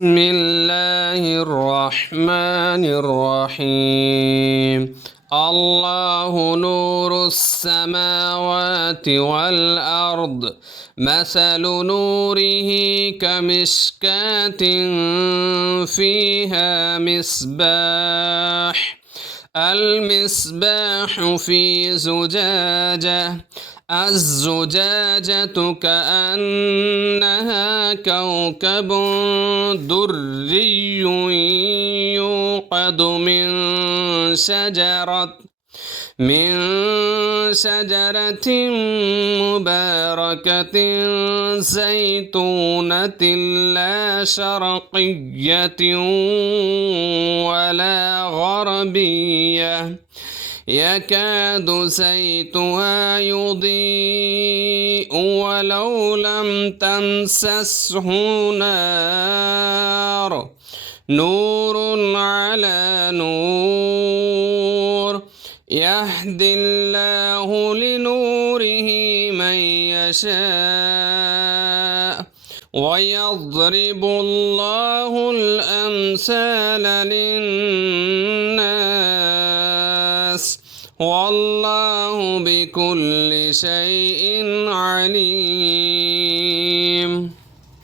بسم الله الرحمن الرحيم. الله نور السماوات والأرض، مثل نوره كمشكاة فيها مصباح. المصباح في زجاجة، الزجاجة كأنها كوكب دري يوقد من شجرة مباركة زيتونة لا شرقية ولا غربية، يكاد زيتها يضيء ولو لم تمسسه نار، نور على نور، يهدي الله لنوره من يشاء ويضرب الله الأمثال للناس، والله بكل شيء عليم.